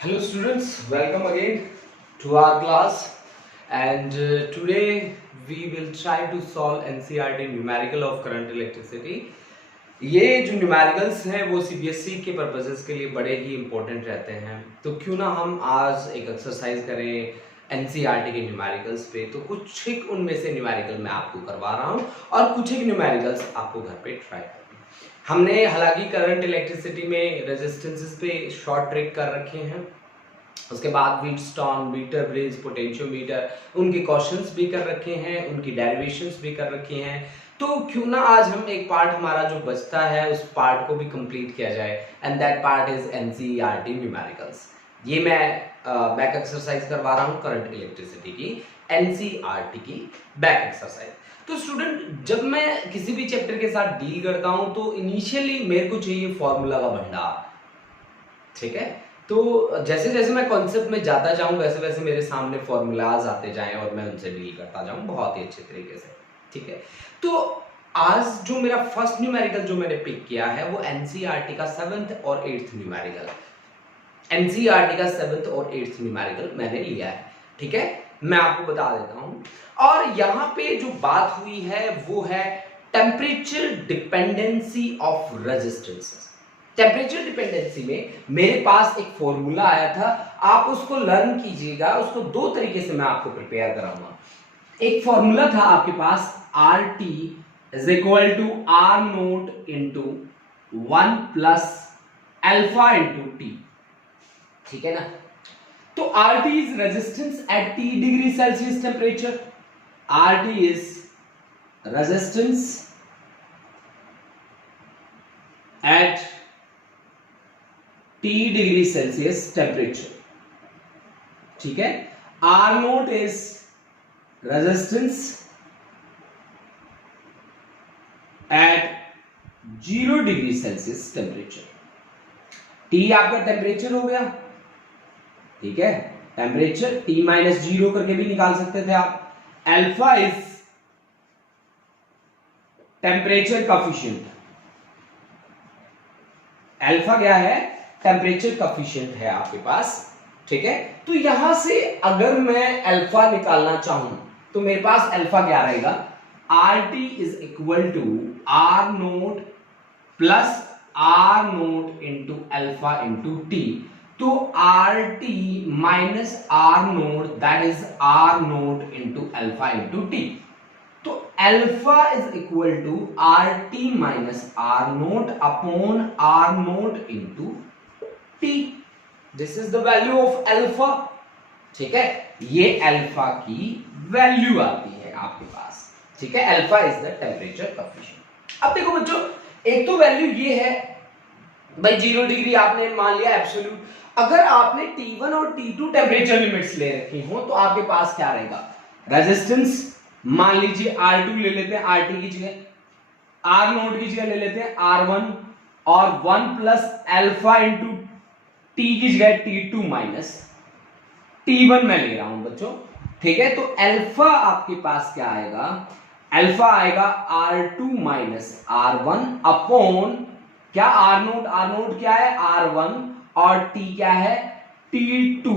Hello students, welcome again to our class and today we will try to solve NCERT numerical of current electricity। ये जो numericals हैं वो CBSE के purposes के लिए बड़े ही इंपॉर्टेंट रहते हैं, तो क्यों ना हम आज एक एक्सरसाइज करें एनसीईआरटी के न्यूमेरिकल्स पे। तो कुछ एक उनमें से न्यूमेरिकल मैं आपको करवा रहा हूँ और कुछ एक न्यूमेरिकल्स आपको घर पे ट्राई करना। हमने हालांकि करंट इलेक्ट्रिसिटी में रेजिस्टेंसेस पे शॉर्ट ट्रिक कर रखे हैं, उसके बाद व्हीटस्टोन, मीटर ब्रिज, पोटेंशियोमीटर, उनके क्वेश्चंस भी कर रखे हैं, उनकी डेरिवेशंस भी कर रखी हैं। तो क्यों ना आज हम एक पार्ट हमारा जो बचता है उस पार्ट को भी कंप्लीट किया जाए, and that part is NCERT numericals. ये मैं बैक एक्सरसाइज करवा रहा हूँ करंट इलेक्ट्रिसिटी की, एनसीईआरटी की बैक एक्सरसाइज। तो स्टूडेंट, जब मैं किसी भी चैप्टर के साथ डील करता हूं तो इनिशियली मेरे को चाहिए फॉर्मूला का भंडार, ठीक है। तो जैसे जैसे मैं कॉन्सेप्ट में जाता जाऊं वैसे वैसे मेरे सामने फॉर्मूलाज आते जाएं और मैं उनसे डील करता जाऊं बहुत ही अच्छे तरीके से, ठीक है। तो आज जो मेरा फर्स्ट न्यूमेरिकल जो मैंने पिक किया है वो एनसीईआरटी का 7th और 8th न्यूमेरिकल, एनसीईआरटी का 7th और 8th न्यूमेरिकल मैंने लिया है, ठीक है। मैं आपको बता देता हूं, और यहां पे जो बात हुई है वो है temperature dependency of resistances. Temperature dependency में मेरे पास एक फॉर्मूला आया था, आप उसको लर्न कीजिएगा। उसको दो तरीके से मैं आपको प्रिपेयर कराऊंगा। एक फॉर्मूला था आपके पास, R T is equal to R naught into 1 plus alpha into T, ठीक है ना। तो R T is resistance at T degree Celsius temperature. R T is resistance at T degree Celsius temperature, ठीक है। R naught is resistance at 0 degree Celsius temperature. T आपका temperature हो गया, ठीक है। टेम्परेचर T माइनस 0 करके भी निकाल सकते थे आप। Alpha is temperature coefficient. Alpha क्या है? टेम्परेचर कॉफिशिएंट है आपके पास, ठीक है। तो यहां से अगर मैं अल्फा निकालना चाहूं तो मेरे पास अल्फा क्या रहेगा? R T is equal to R naught plus R naught into alpha into T. तो R T minus R naught that is R naught into alpha into T. तो alpha is equal to R T minus R naught upon R naught into T. This is the value of alpha, ठीक है। ये alpha की value आती है आपके पास, ठीक है। Alpha is the temperature coefficient. अब देखो बच्चों, एक तो वैल्यू ये है भाई 0 डिग्री आपने मान लिया एब्सोल्यूट। अगर आपने T1 और T2 टेम्परेचर लिमिट्स ले रखी हो तो आपके पास क्या रहेगा? रेजिस्टेंस मान लीजिए R2 ले लेते हैं, RT की जगह, R नोट की जगह ले लेते हैं R1, और 1 प्लस अल्फा इंटू T की जगह T2 माइनस T1 मैं ले रहा हूं बच्चों, ठीक है। तो अल्फा आपके पास क्या आएगा? अल्फा आएगा R2 माइनस R1 अपॉन क्या? R नोट क्या है? R1, और T क्या है? T2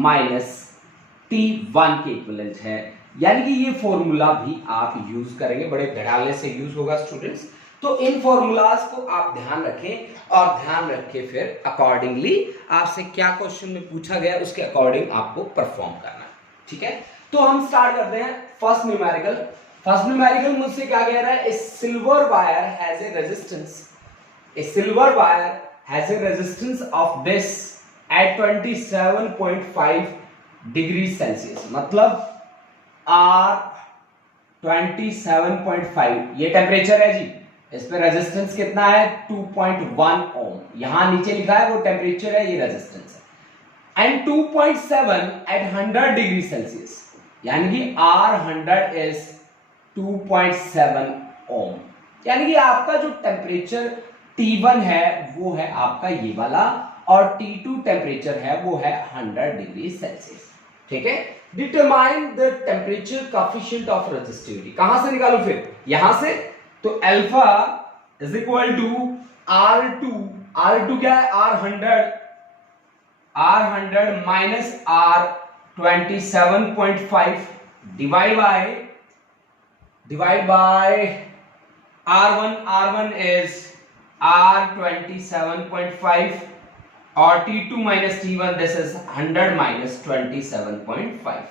माइनस T1 के इक्विवेलेंट है। यानी कि ये फॉर्मूला भी आप यूज करेंगे, बड़े धड़ाले से यूज होगा स्टूडेंट्स। तो इन फॉर्मूलाज को आप ध्यान रखें, और ध्यान रख के फिर अकॉर्डिंगली आपसे क्या क्वेश्चन में पूछा गया उसके अकॉर्डिंग आपको परफॉर्म करना है, ठीक है। तो हम स्टार्ट करते हैं फर्स्ट न्यूमेरिकल। फर्स्ट न्यूमेरिकल मुझसे क्या कह रहा है? A silver wire has a resistance, a silver wire has a resistance of this at 27.5 degree Celsius. मतलब R 27.5 ये टेम्परेचर है जी, इस पे रेजिस्टेंस कितना है? 2.1 ओम। यहां नीचे लिखा है वो टेम्परेचर है, ये रेजिस्टेंस है। एंड 2.7 एट 100 डिग्री सेल्सियस, यानी कि R100 इज 2.7 ओम। यानी कि आपका जो टेम्परेचर T1 है वो है आपका ये वाला, और T2 टेम्परेचर है वो है 100 डिग्री सेल्सियस, ठीक है। Determine the temperature coefficient of resistivity. कहां से निकालो फिर? यहां से। तो alpha is equal to R2 क्या है? R100 R100 minus R27.5 divide by R1 is R27.5 और T2 minus T1 this is 100 minus 27.5।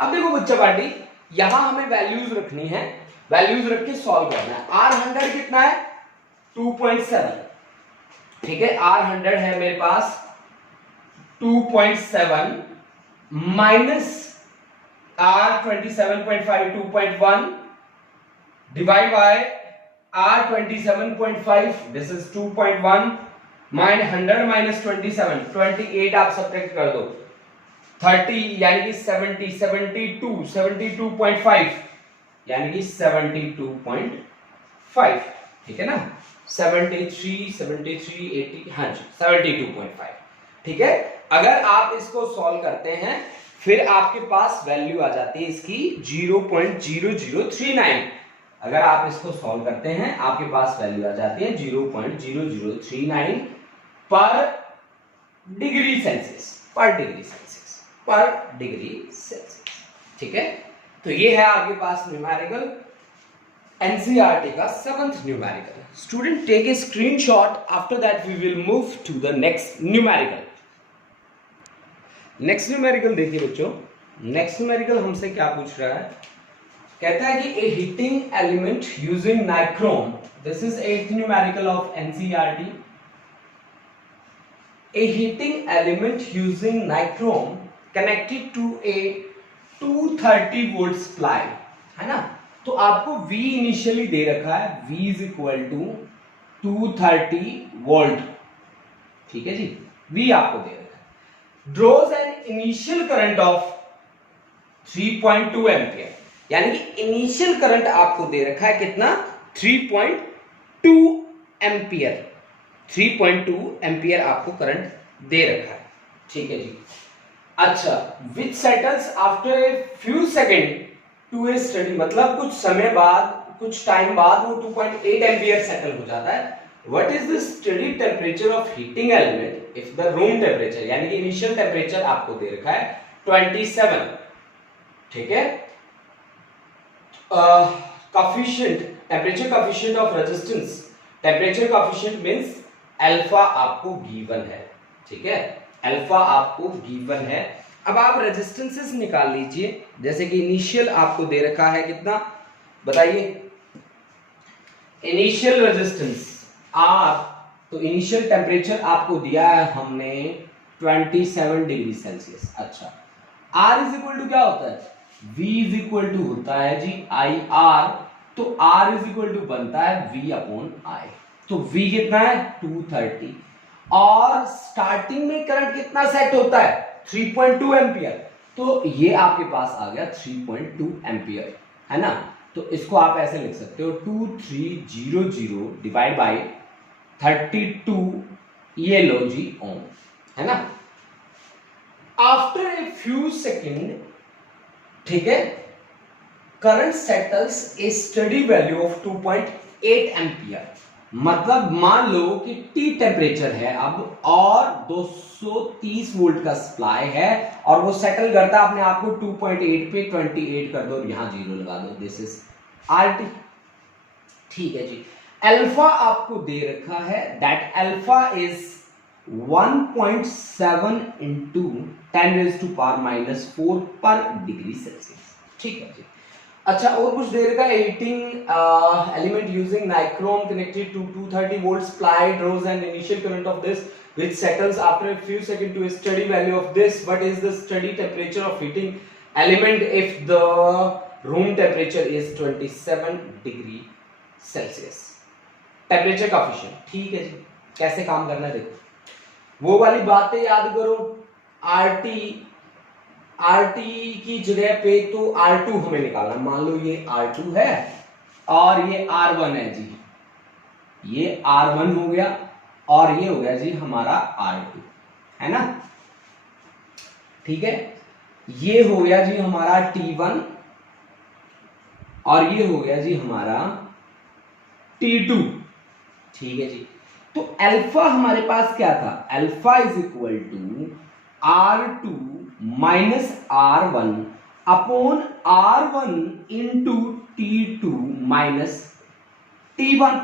अब देखो बच्चा पार्टी, यहां हमें वैल्यूज रखनी है, वैल्यूज रख के सॉल्व करना है। R100 कितना है 2.7, ठीक है, R100 है मेरे पास 2.7 minus R27.5 2.1 divide by R27.5 this is 2.1 mine 100 minus 28 आप सब्ट्रैक्ट कर दो 30 यानी कि 72.5 यानी कि 72.5, ठीक है ना, 73 80 हाँ जी 72.5, ठीक है। अगर आप इसको सॉल्व करते हैं फिर आपके पास वैल्यू आ जाती है इसकी 0.0039। अगर आप इसको सॉल्व करते हैं आपके पास वैल्यू आ जाती है 0.0039 पर डिग्री सेल्सियस, ठीक है। तो ये है आपके पास न्यूमेरिकल एनसीईआरटी का 7th numerical. Student take a screenshot, after that we will move to the next numerical. Next numerical देखिए बच्चों, नेक्स्ट न्यूमेरिकल हमसे क्या पूछ रहा है, कहता है कि a heating element using nichrome, this is 8th numerical of NCERT. A heating element using nichrome connected to a 230 volt supply, है ना। तो आपको V इनिशियली दे रखा है, V is equal to 230 volt, ठीक है जी, V आपको दे रखा है। Draws an initial current of 3.2 ampere, यानी कि इनिशियल करंट आपको दे रखा है कितना 3.2 एम्पियर, 3.2 एम्पियर आपको करंट दे रखा है, ठीक है जी। अच्छा, which settles after a few second to a steady, मतलब कुछ समय बाद, कुछ टाइम बाद वो 2.8 एम्पियर सेटल हो जाता है। What is the study temperature of heating element if the room temperature, यानी कि इनिशियल टेम्परेचर आपको दे रखा है 27, ठीक है। Coefficient, temperature coefficient of resistance, temperature coefficient means alpha आपको गिवन है, ठीक है, अल्फा आपको गिवन है। अब आप रेजिस्टेंसेस निकाल लीजिए, जैसे कि इनिशियल आपको दे रखा है कितना बताइए, इनिशियल रेजिस्टेंस R, तो इनिशियल टेम्परेचर आपको दिया है हमने 27 डिग्री सेल्सियस। अच्छा, R इज इक्वल टू क्या होता है, V इज इक्वल टू होता है जी IR, तो R इज इक्वल टू बनता है V अपॉन I, तो V कितना है 230 और स्टार्टिंग में करंट कितना सेट होता है 3.2 एम्पियर, तो ये आपके पास आ गया 3.2 एम्पियर, है ना। तो इसको आप ऐसे लिख सकते हो 2300 डिवाइड बाय 32, ये लो जी ओम, है ना। आफ्टर ए फ्यू सेकेंड, ठीक है, current settles A study value of 2.8 ampere, मतलब मान लो कि T टेम्परेचर है अब और 230 वोल्ट का सप्लाई है और वो सेटल करता है अपने आप को 2.8 पे, 28 कर दो और यहां 0 लगा दो, दिस इज RT, ठीक है जी। अल्फा आपको दे रखा है, दैट अल्फा इज 1.7 इंटू 10⁻⁻⁴ पर डिग्री सेल्सियस, ठीक है जी। अच्छा, और कुछ देर का heating element using nichrome connected to 230 volt supply draws an initial current of this which settles after a few seconds to a steady value of this. What is the steady temperature of heating element if the room temperature is 27 degree Celsius? Temperature coefficient, ठीक है जी। कैसे काम करना है देखो, वो वाली बातें याद करो, RT की जगह पे तो R2 हमें निकालना, मान लो ये R2 है और ये R1 है जी, ये R1 हो गया और ये हो गया जी हमारा R2, है ना, ठीक है। ये हो गया जी हमारा T1 और ये हो गया जी हमारा T2, ठीक है जी। तो अल्फा हमारे पास क्या था, alpha is equal to R2 minus R1 upon R1 into T2 minus T1।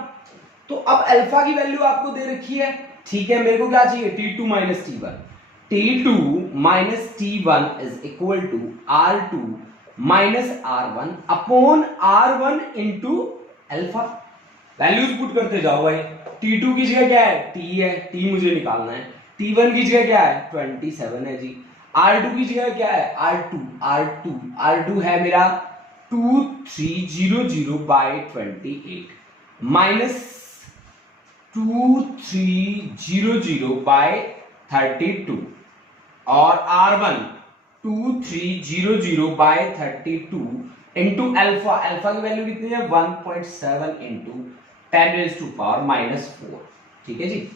तो अब अल्फा की वैल्यू आपको दे रखी है, ठीक है, मेरे को क्या चाहिए, T2 minus T1। T2 minus T1 is equal to R2 minus R1 upon R1 into alpha. Values put करते जाओ भाई। T2 की जगह क्या है, T है, T मुझे निकालना है। T1 की जगह क्या है, 27 है जी। R2 की जगह क्या है, R2 है मेरा 2300 बाई 28 माइनस 2300 बाई 32 और R1 2300 by 32 into alpha. Alpha की वैल्यू कितनी है, 1.7 इंटू 10⁻⁻⁴। ठीक है जी।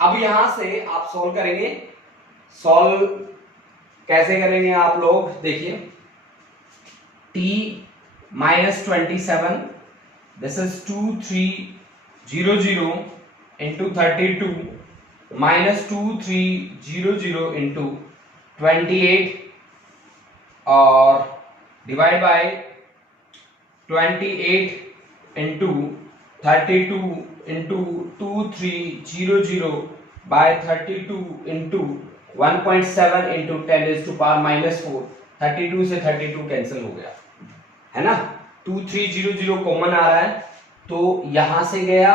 अब यहां से आप सॉल्व करेंगे। सॉल्व कैसे करेंगे आप लोग, देखिए t minus 27 this is 2300 into 32 minus 2300 into 28 और divide by 28 into 32 into 2300 by 32 into 1.7 into 10⁻⁻⁴। 32 से 32 कैंसिल हो गया है ना, 2300 कॉमन आ रहा है, तो यहां से गया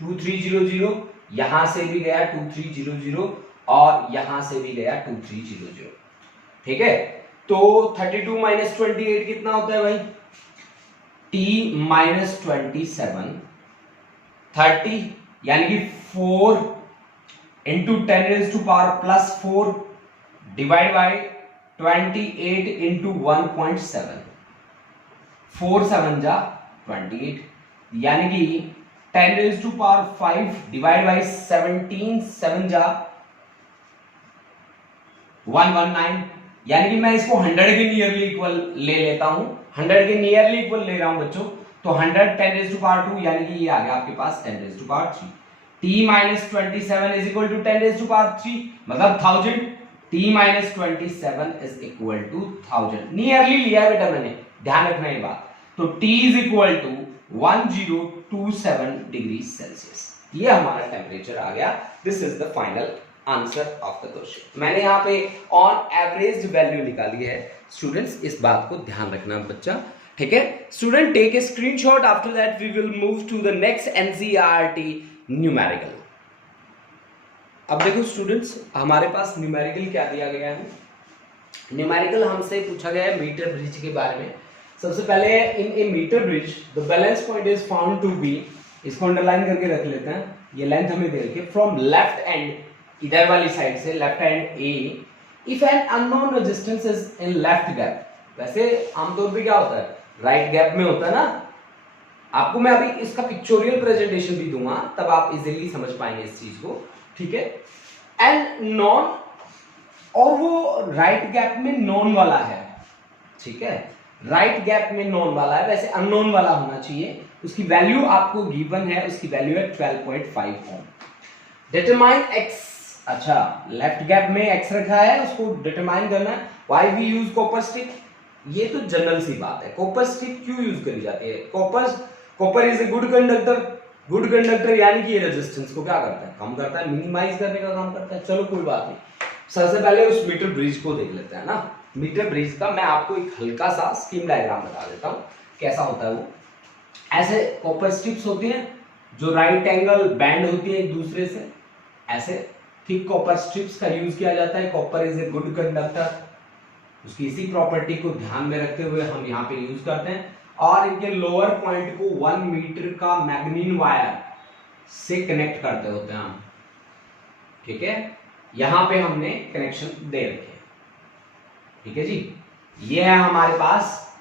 2300, यहां से भी गया 2300 और यहां से भी गया 2300। ठीक है, तो 32 माइनस 28 कितना होता है भाई, t माइनस 27 30 यानी कि 4 इंटू 10⁻⁻⁴ डिवाइड बाय 28 इंटू 1.7 4 7 जा 28 यानी कि 10⁵ डिवाइड बाय 17 7 जा 119 यानी कि मैं इसको 100 के नियरली इक्वल ले लेता हूं, 100 के नियरली इक्वल ले रहा हूं बच्चों, तो 100 10⁻² यानी कि ये आ गया आपके पास 10⁻3। t minus 27 is equal to 10⁻3 मतलब 1000। t minus 27 is equal to 1000 nearly लिया बेटा मैंने, ध्यान रखना ये बात। तो t is equal to 1027 degree Celsius, ये हमारा टेम्परेचर आ गया। This is the final answer of the question. मैंने यहाँ पे ऑन एवरेज वैल्यू निकाली है। स्टूडेंट्स इस बात को ध्यान रखना बच्चा, ठीक है। Student take a screenshot, after that we will move to the next NCERT numerical. अब देखो स्टूडेंट्स, हमारे पास न्यूमेरिकल क्या दिया गया है। न्यूमेरिकल हमसे पूछा गया है मीटर ब्रिज के बारे में। सबसे पहले in a metre bridge the balance point is found to be, इसको अंडरलाइन करके रख लेते हैं, ये लेंथ हमें दे रखी है, फ्रॉम लेफ्ट एंड, इधर वाली साइड से left hand A, if an unknown resistance is in left gap. वैसे आमतौर पे क्या होता है, राइट गैप में होता है ना। आपको मैं अभी इसका पिक्चोरियल प्रेजेंटेशन भी दूंगा, तब आप इजीली समझ पाएंगे इस चीज को, ठीक है। एंड नॉन, और वो राइट गैप में नॉन वाला है, ठीक है, राइट गैप में नॉन वाला है, वैसे अननोन वाला होना चाहिए। उसकी वैल्यू आपको गिवन है, उसकी वैल्यू है 12.5 ओम। डिटरमाइन एक्स, अच्छा लेफ्ट गैप में एक्स रखा है, उसको डिटरमाइन करना है। Why we use copper stick, ये तो जनरल सी बात है। कॉपर स्टिक क्यों यूज करी जाती है, copper is a good conductor. Good conductor यानी कि ये रेजिस्टेंस को क्या करता है, कम करता है, मिनिमाइज करने का काम करता है। चलो कोई बात नहीं, सबसे पहले उस मीटर ब्रिज को देख लेते हैं ना। मीटर ब्रिज का मैं आपको एक हल्का सा स्कीम डायग्राम बता देता हूँ कैसा होता है वो। ऐसे कॉपर स्ट्रिप्स होती हैं जो राइट एंगल बैंड होती है एक दूसरे से, ऐसे थिक कॉपर स्ट्रिप्स का यूज किया जाता है। Copper is a good conductor, उसकी इसी प्रॉपर्टी को ध्यान में रखते हुए हम यहाँ पे यूज करते हैं। और इनके लोअर पॉइंट को 1 मीटर का मैग्नीन वायर से कनेक्ट करते होते हैं हम, ठीक है। यहां पे हमने कनेक्शन दे रखे हैं, ठीक है जी। ये है हमारे पास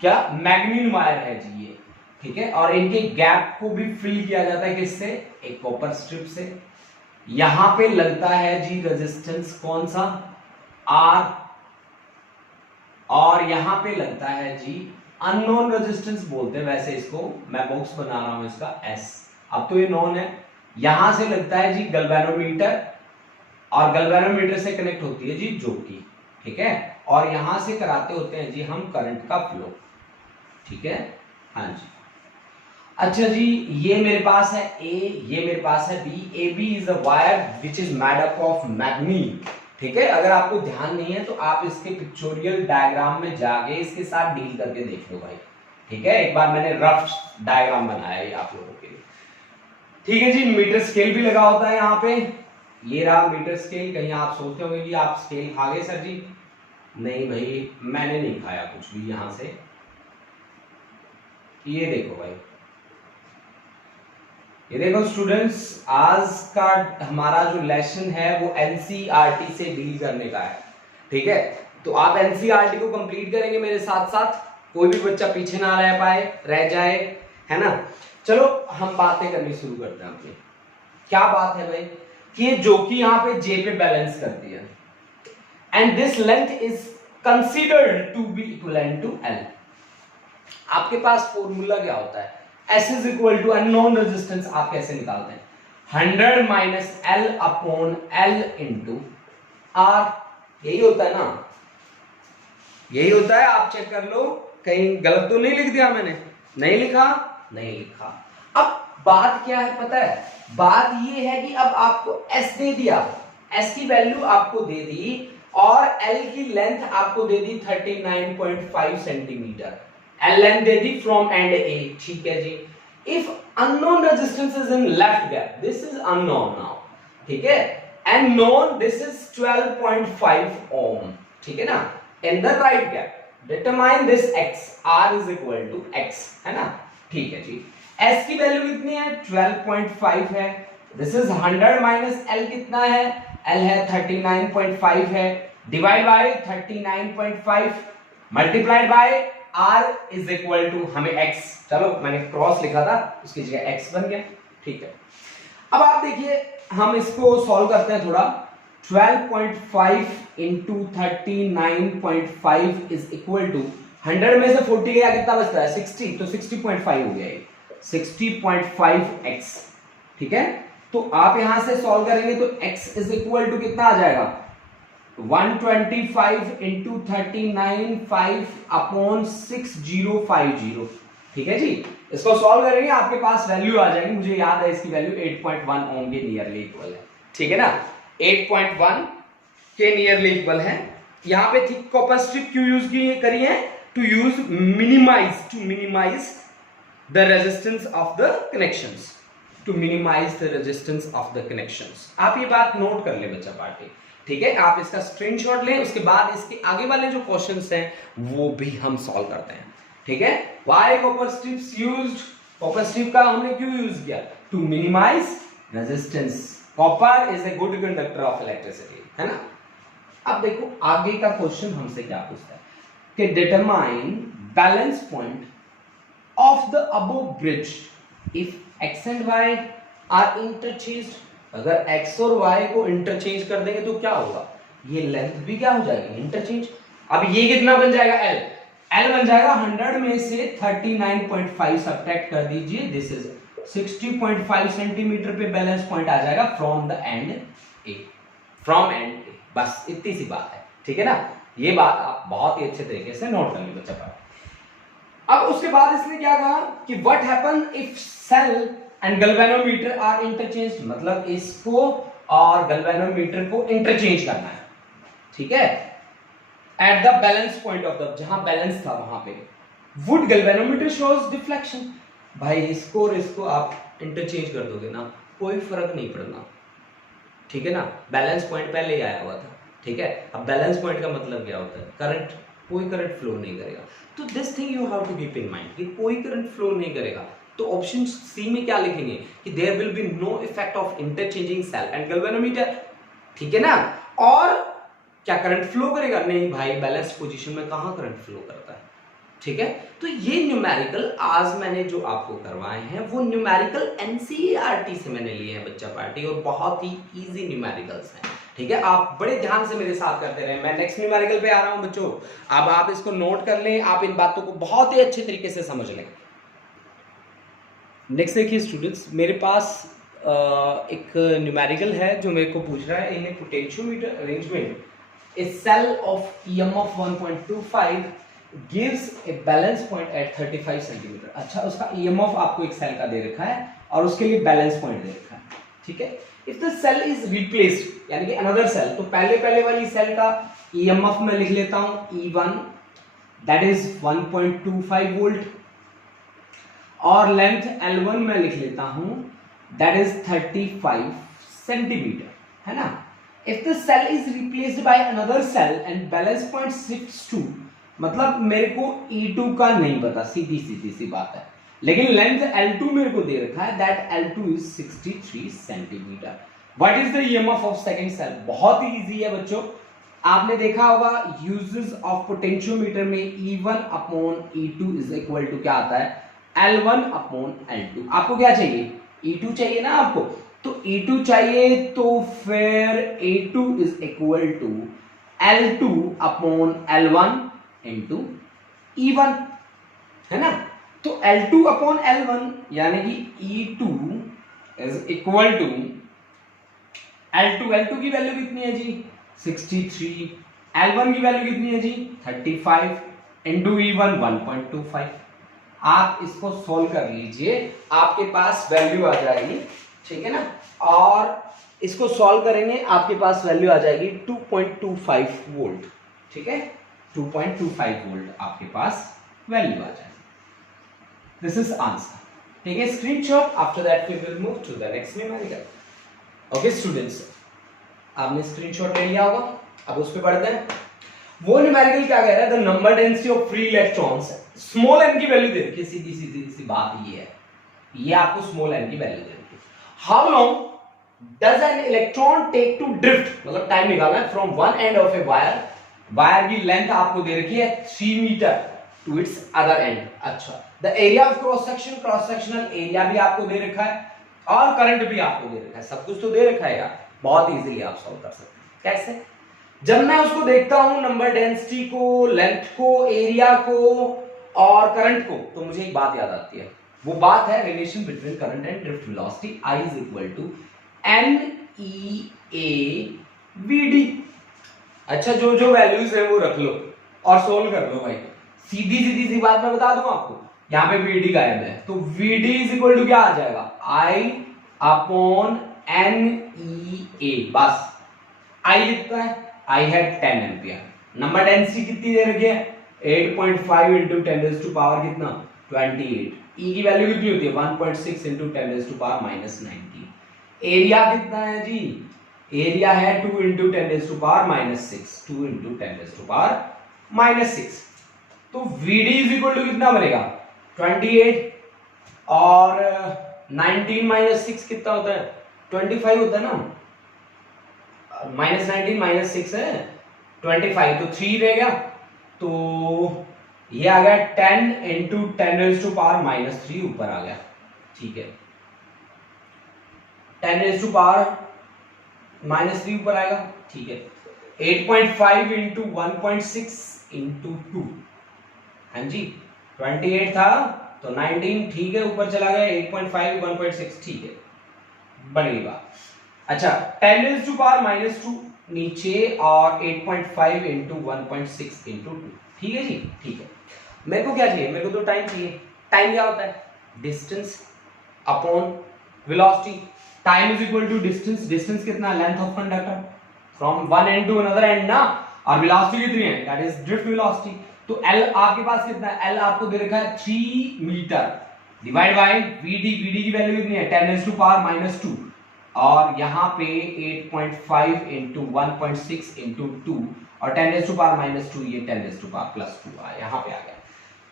क्या, मैग्नीन वायर है जी ये, ठीक है। और इनके गैप को भी फिल किया जाता है किससे, एक कॉपर स्ट्रिप से। यहां पे लगता है जी रेजिस्टेंस कौन सा, R, और यहां पे लगता है जी अननोन रेजिस्टेंस बोलते हैं वैसे इसको, मैं बॉक्स बना रहा हूं इसका S। अब तो ये नोन है। यहां से लगता है जी गैल्वेनोमीटर, और गैल्वेनोमीटर से कनेक्ट होती है जी जोकी, ठीक है, और यहां से कराते होते हैं जी हम करंट का फ्लो, ठीक है, हाँ जी। अच्छा जी, ये मेरे पास है ए, ये मेरे पास है B. A B is a wire which is made up of manganese, ठीक है। अगर आपको ध्यान नहीं है तो आप इसके पिक्चोरियल डायग्राम में जाके इसके साथ डील करके देख लो भाई, ठीक है। एक बार मैंने रफ डायग्राम बनाया है आप लोगों के लिए, ठीक है जी। मीटर स्केल भी लगा होता है यहाँ पे, ये रहा मीटर स्केल। कहीं आप सोचते होंगे कि आप स्केल खा गए सर जी, नहीं भाई मैंने नहीं खाया कुछ भी। यहां से ये देखो भाई, ये देखो स्टूडेंट्स, आज का हमारा जो लेसन है वो एनसीईआरटी से डील करने का है, ठीक है। तो आप एनसीईआरटी को कंप्लीट करेंगे मेरे साथ साथ, कोई भी बच्चा पीछे ना रह जाए, है ना। चलो हम बातें करनी शुरू करते हैं अपनी। क्या बात है भाई कि ये जो कि यहाँ पे जे पे बैलेंस करती है, and this length is considered to be equivalent to L. आपके पास फॉर्मूला क्या होता है, S is equal to unknown resistance. आप कैसे निकालते हैं, 100 minus L upon L into R, यही होता है ना, यही होता है। आप चेक कर लो, कहीं गलत तो नहीं लिख दिया मैंने, नहीं लिखा, नहीं लिखा। अब बात क्या है पता है, बात ये है कि अब आपको S दे दिया, S की वैल्यू आपको दे दी, और L की लेंथ आपको दे दी 39.5 सेंटीमीटर, L लेंथ दे दी फ्रॉम एंड A, ठीक है जी। If unknown resistance is in left gap, this is unknown now, ठीक है, and known this is 12.5 ohm, ठीक है ना। In the right gap determine this x, r is equal to x, है ना, ठीक है जी। S की वैल्यू कितनी है, 12.5 है। दिस इज 100 माइनस L कितना है, L है 39.5 है, divide by 39.5 multiplied by R is equal to हमें x, चलो मैंने क्रॉस लिखा था उसकी जगह x बन गया, ठीक है। अब आप देखिए हम इसको सॉल्व करते हैं थोड़ा। 12.5 इंटू 39.5 इज इक्वल टू 100 में से 40 गया कितना बचता है, 60, तो 60.5 हो गया ये, 60.5x, ठीक है। तो आप यहां से सॉल्व करेंगे तो x इज इक्वल टू कितना आ जाएगा, 125 इंटू 39.5 अपॉन 6050, ठीक है जी। इसको सॉल्व करेंगे आपके पास वैल्यू आ जाएगी, मुझे याद है इसकी वैल्यू 8.1 ओम के नियरली इक्वल है, ठीक है ना, 8.1 के नियरली इक्वल है। यहां पे थिक कॉपर स्ट्रिप क्यों यूज करी है, to minimize the resistance of the connections, to minimize the resistance of the connections. आप ये बात नोट कर ले बच्चा पार्टी, ठीक है। आप इसका स्क्रीनशॉट लें, उसके बाद इसके आगे वाले जो क्वेश्चंस हैं वो भी हम सॉल्व करते हैं, ठीक है। Why copper strips used, copper strip का हमने क्यों यूज किया, to minimize resistance. Copper is a good conductor of electricity, है ना। अब देखो आगे का क्वेश्चन हमसे क्या पूछता है कि determine balance point of the above bridge if x and y are interchanged. अगर x और y को इंटरचेंज कर देंगे तो क्या होगा, ये लेंथ भी क्या हो जाएगी, इंटरचेंज। अब ये कितना बन जाएगा, l बन जाएगा 100 में से 39.5 सब्ट्रैक्ट कर दीजिए, दिस इज 60.5 सेंटीमीटर पे बैलेंस पॉइंट आ जाएगा from the end A, from end A, बस इतनी सी बात है, ठीक है ना। ये बात आप बहुत ही अच्छे तरीके से नोट कर लीजिए बच्चा। अब उसके बाद इसने क्या कहा कि what happen if cell and galvanometer are interchanged, मतलब इसको और गैल्वेनोमीटर को इंटरचेंज करना है, ठीक है, at the balance point of the, जहां बैलेंस था वहां पे, वुड गैल्वेनोमीटर शोज डिफ्लेक्शन। भाई इसको और इसको आप इंटरचेंज कर दोगे ना, कोई फर्क नहीं पड़ना, ठीक है ना। बैलेंस पॉइंट पहले ही आया हुआ था, ठीक है। अब बैलेंस पॉइंट का मतलब क्या होता है, करंट, कोई करंट फ्लो नहीं करेगा। तो this thing you have to keep in mind कि कोई करंट फ्लो नहीं करेगा। तो ऑप्शन सी में क्या लिखेंगे कि there will be no effect of interchanging cell and galvanometer, ठीक है ना। और क्या करंट फ्लो करेगा, नहीं भाई, बैलेंस पोजीशन में कहां करंट फ्लो करता है, ठीक है। तो ये न्यूमेरिकल आज मैंने जो आपको करवाए हैं वो न्यूमेरिकल एनसीईआरटी से मैंने लिए हैं बच्चा पार्टी, और बहुत ही इजी न्यूमेरिकल्स हैं, ठीक है। आप बड़े ध्यान से मेरे साथ करते रहे। मैं नेक्स्ट न्यूमेरिकल पे आ रहा हूं बच्चों, अब आप इसको नोट कर लें, आप इन बातों को बहुत ही अच्छे तरीके से समझ लें। नेक्स्ट देखिए स्टूडेंट्स, मेरे पास एक न्यूमेरिकल है जो मेरे को पूछ रहा है, in a potentiometer arrangement a cell of EMF 1.25 gives a balance point at 35 centimetre. अच्छा, उसका EMF आपको एक सेल का दे रखा है और उसके लिए बैलेंस पॉइंट दे रखा है, ठीक है। If the cell is replaced यानी कि अनदर सेल, तो पहले वाली सेल का EMF में लिख लेता हूं E1 दैट इज 1.25 वोल्ट और लेंथ L1 में लिख लेता हूं दैट इज 35 सेंटीमीटर, है ना। If the cell is replaced by another cell and balance point shifts to, मतलब मेरे को E2 का नहीं पता, सीधी सी बात है, लेकिन लेंथ L2 मेरे को दे रखा है that L2 is 63 centimetre. What is the EMF of second cell? बहुत ही इजी है बच्चों, आपने देखा होगा यूजेस ऑफ पोटेंशियोमीटर में E1 upon E2 is equal to क्या आता है, L1 अपॉन L2। आपको क्या चाहिए? E2 चाहिए ना आपको, तो E2 चाहिए तो फिर A2 is equal to L2 upon L1 into E1, है ना। तो L2 अपॉन L1 यानी कि E2 is equal to L2, L2 की वैल्यू कितनी है जी 63, L1 की वैल्यू कितनी है जी 35 इंटू E1 1.25। आप इसको सोल्व कर लीजिए, आपके पास वैल्यू आ जाएगी, ठीक है ना। और इसको सॉल्व करेंगे आपके पास वैल्यू आ जाएगी 2.25 वोल्ट, ठीक है, 2.25 वोल्ट आपके पास वैल्यू आ जाएगी। दिस इज आंसर, ठीक है। Screenshot, after that we will move to the next numerical. Okay students, आपने स्क्रीनशॉट ले लिया होगा, अब उस पे पढ़ते हैं। वो न्यूमेरिकल क्या कह रहा है, the number density of free electrons, small n की वैल्यू दे रखी है, सीधी बात ये है, ये आपको स्मॉल n की वैल्यू दे रखी है। How long does an electron take to drift, मतलब टाइम निकालना है, from one end of a wire, wire की लेंथ आपको दे रखी है 3 metre to its other end. अच्छा, the area of cross section, cross sectional area भी आपको दे रखा है और करंट भी आपको दे रखा है, सब कुछ तो दे रखा है यार, बहुत इजीली आप सॉल्व कर सकते हैं। कैसे? जब मैं उसको देखता हूं नंबर डेंसिटी को, लेंथ को, एरिया को और करंट को, तो मुझे एक बात याद आती है, वो बात है relation between current and drift velocity, I is equal to NEAVD। अच्छा, जो वैल्यूज है वो रख लो और सोल्व कर लो भाई, सीधी सी बात मैं बता दूं आपको, यहाँ पे VD गायब है, तो VD इज इक्वल टू क्या आ जाएगा, I अपॉन NEA, बस I कितना है, I है 10 एम्पियर, नंबर डेंसिटी कितनी दे रखी है 8.5 इंटू 10 रेज़ टू पावर कितना 28, E की वैल्यू कितनी होती है 1.6 into 10 raise to power -19, area कितना है जी, एरिया है 2 into 10 raise to power -6, 2 into 10 raise to power -6, तो VD इज इक्वल टू कितना बनेगा 28 और 19 6 कितना होता है 25 होता है ना, -19 -6 है 25, तो 3 रह गया, तो ये आ गया 10 इंटू 10 रेज़ टू पावर -3 ऊपर आ गया, ठीक है, 10 रेज़ टू पावर -3 ऊपर आएगा, ठीक है, 8.5 इंटू 1.6 इंटू 2, हाँ जी 28 था तो 19, ठीक है, ऊपर चला गया 8.5 1.6, ठीक है, बड़ी बात। अच्छा, 10 रेज़ टू पावर -2 नीचे और 8.5 इंटू 1.6 इंटू 2, ठीक है जी, ठीक है। मेरे को क्या चाहिए, मेरे को तो टाइम चाहिए। टाइम क्या होता है, distance upon velocity, time is equal to distance, distance कितना, length of conductor from one end to another end ना, और वेलोसिटी कितनी है, दैट इज ड्रिफ्ट वेलोसिटी, तो L आपके पास कितना है, L आपको दे रखा है 3 मीटर, डिवाइड बाय VD की वैल्यू कितनी है 10 रेज़ टू पावर -2, और यहाँ पे 8.5 इंटू 1.6 इंटू 2 और 10 रेज़ टू पावर -2, ये 10 रेज़ टू पावर +2 आया, यहाँ पे आ गया।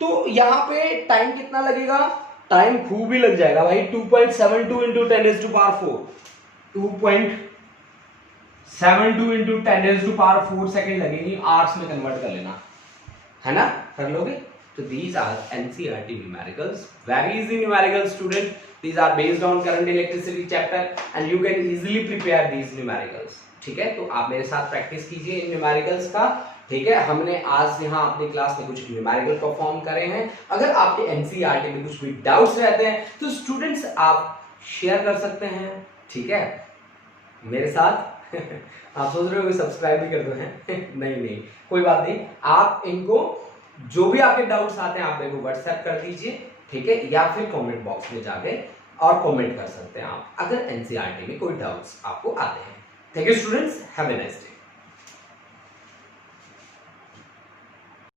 तो यहाँ पे टाइम कितना लगेगा, टाइम खूब ही लग जाएगा भाई, 2.72 into 10 raise to power 4, 2.72 into 10 raise to power 4 second लगेगी, आवर्स में कन्वर्ट कर लेना, है ना, कर लोगे। तो these are NCERT numericals, very easy numericals student, these are based on current electricity chapter and you can easily prepare these numericals, ठीक है। तो आप मेरे साथ प्रैक्टिस कीजिए इन न्यूमेरिकल्स का, ठीक है। हमने आज यहाँ अपनी क्लास में कुछ न्यूमेरिकल परफॉर्म करे हैं। अगर आपके NCERT में कुछ भी डाउट्स रहते हैं तो स्टूडेंट्स आप शेयर कर सकते हैं, ठीक है, मेरे साथ। आप सोच रहे हो सब्सक्राइब भी कर दो हैं नहीं नहीं, कोई बात नहीं। आप इनको जो भी आपके डाउट्स आते हैं आप मेरे को व्हाट्सएप कर दीजिए, ठीक है, या फिर कमेंट बॉक्स में जाके और कमेंट कर सकते हैं आप, अगर एनसीईआरटी में कोई डाउट्स आपको आते हैं। Thank you students, have a nice day.